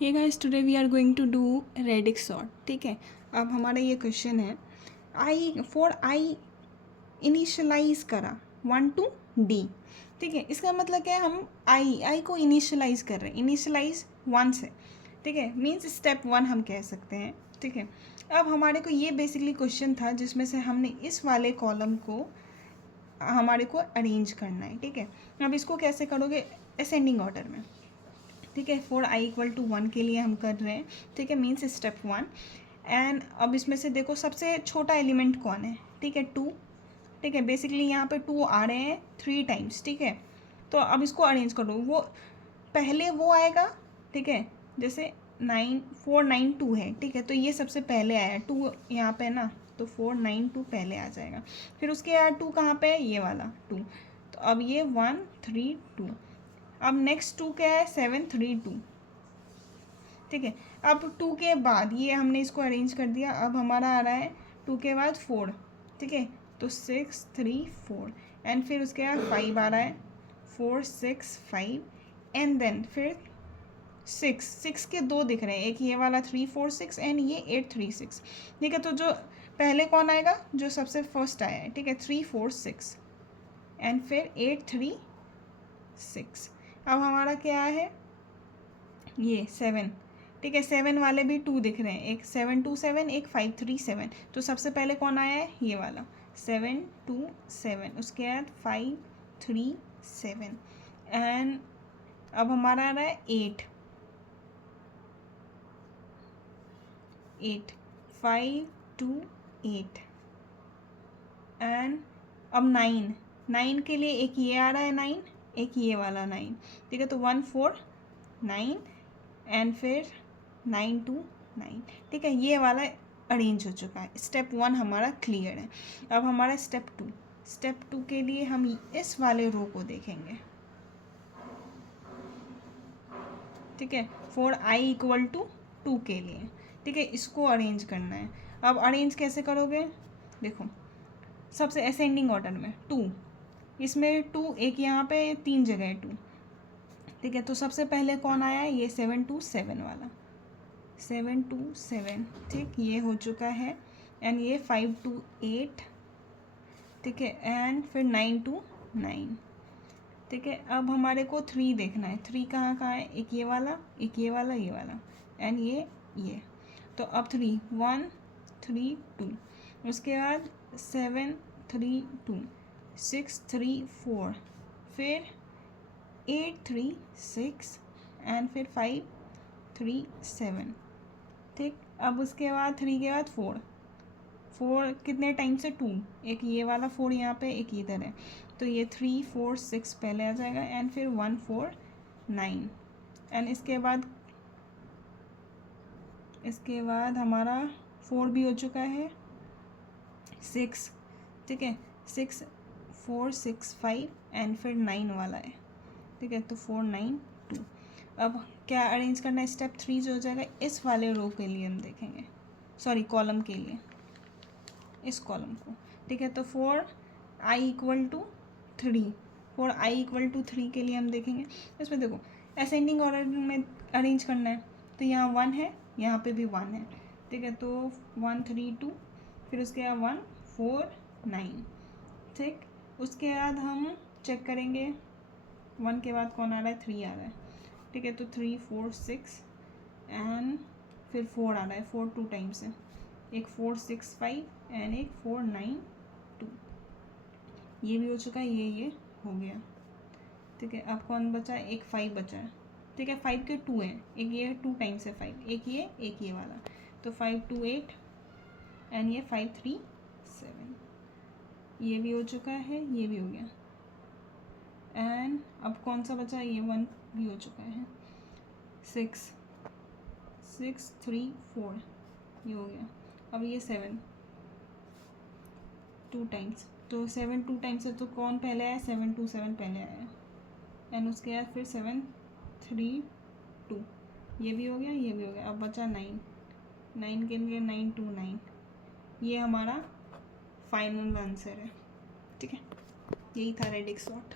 Hey guys, today we are going to do radix sort. ठीक है. अब हमारा ये क्वेश्चन है, आई इनिशलाइज करा 1 to D. ठीक है. इसका मतलब क्या है, हम आई को इनिशलाइज कर रहे हैं. इनिशलाइज 1 से. ठीक है. मीन्स स्टेप 1 हम कह सकते हैं. ठीक है. अब हमारे को ये बेसिकली क्वेश्चन था जिसमें से हमने इस वाले कॉलम को हमारे को अरेंज करना है. ठीक है. अब इसको कैसे करोगे, असेंडिंग ऑर्डर में. ठीक है. फॉर आई इक्वल टू 1 के लिए हम कर रहे हैं. ठीक है. Means step 1. एंड अब इसमें से देखो सबसे छोटा एलिमेंट कौन है. ठीक है. 2. ठीक है. बेसिकली यहाँ पे 2 आ रहे हैं 3 टाइम्स. ठीक है. तो अब इसको अरेंज करो. वो पहले वो आएगा. ठीक है. जैसे 9 4 9 2 है. ठीक है. तो ये सबसे पहले आया 2 यहाँ पे ना, तो 4 9 2 पहले आ जाएगा. फिर उसके बाद 2 कहाँ पे है, ये वाला 2. तो अब ये 1 3 2. अब नेक्स्ट 2 क्या है, 7 3 2. ठीक है. अब 2 के बाद ये हमने इसको अरेंज कर दिया. अब हमारा आ रहा है 2 के बाद 4. ठीक है. तो 6 3 4. एंड फिर उसके बाद 5 आ रहा है, 4 6 5. एंड देन फिर 6 के 2 दिख रहे हैं, एक ये वाला 3 4 6 एंड ये 8 3 6. ठीक है. तो जो पहले कौन आएगा, जो सबसे फर्स्ट आया है. ठीक है. 3 4 6 एंड फिर 8 3 6. अब हमारा क्या है, ये 7. ठीक है. 7 वाले भी 2 दिख रहे हैं, एक 7 2 7 एक 5 3 7. तो सबसे पहले कौन आया है, ये वाला 7 2 7. उसके बाद 5 3 7. एंड अब हमारा आ रहा है 8 5 2 8. एंड अब 9 के लिए एक ये आ रहा है 9, एक ये वाला 9. ठीक है. तो 1 4 9 एंड फिर 9 2 9. ठीक है. ये वाला अरेंज हो चुका है. स्टेप 1 हमारा क्लियर है. अब हमारा स्टेप 2 के लिए हम इस वाले रो को देखेंगे. ठीक है. फॉर आई इक्वल टू 2 के लिए. ठीक है. इसको अरेंज करना है. अब अरेंज कैसे करोगे, देखो सबसे असेंडिंग ऑर्डर में 2. इसमें 2 एक यहाँ पे 3 जगह है 2. ठीक है. तो सबसे पहले कौन आया है, ये 7 2 7 वाला 7 2 7. ठीक. ये हो चुका है. एंड ये 5 2 8. ठीक है. एंड फिर 9 2 9. ठीक है. अब हमारे को 3 देखना है. 3 कहाँ कहाँ है, एक ये वाला एक ये वाला ये वाला एंड ये. तो अब 3 1 3 2. उसके बाद 7 3 2 6 3 4. फिर 8 3 6 एंड फिर 5 3 7. ठीक. अब उसके बाद 3 के बाद 4 कितने टाइम से 2, एक ये वाला 4 यहाँ पे एक इधर है. तो ये 3 4 6 पहले आ जाएगा एंड फिर 1 4 9. एंड इसके बाद हमारा 4 भी हो चुका है, 6. ठीक है. 6 4 6 5 एंड फिर 9 वाला है. ठीक है. तो 4 9 2. अब क्या अरेंज करना है, स्टेप 3 जो हो जाएगा इस वाले रो के लिए हम देखेंगे, सॉरी कॉलम के लिए, इस कॉलम को. ठीक है. तो फॉर आई इक्वल टू 3 के लिए हम देखेंगे. इसमें देखो असेंडिंग ऑर्डर में अरेंज करना है. तो यहाँ 1 है, यहाँ पे भी 1 है. ठीक है. तो 1 3 2. फिर उसके बाद 1 4 9. ठीक. उसके बाद हम चेक करेंगे 1 के बाद कौन आ रहा है, 3 आ रहा है. ठीक है. तो 3 4 6 एंड फिर 4 आ रहा है, 4 2 टाइम्स है, एक 4 6 5 एंड एक 4 9 2. ये भी हो चुका है, ये हो गया. ठीक है. अब कौन बचा है, एक 5 बचा है. ठीक है. 5 के 2 हैं, एक ये 2 टाइम्स है 5, एक ये वाला. तो 5 2 8 एंड ये 5 3 7. ये भी हो चुका है, ये भी हो गया. एंड अब कौन सा बचा, ये 1 भी हो चुका है. 6 3 4 ये हो गया. अब ये 7 2 टाइम्स. तो 7 2 टाइम्स है, तो कौन पहले आया, 7 2 7 पहले आया. एंड उसके बाद फिर 7 3 2. ये भी हो गया, ये भी हो गया. अब बचा 9 के लिए 9 2 9. ये हमारा फाइनल आंसर है. ठीक है. यही था रेडिक्स सॉर्ट.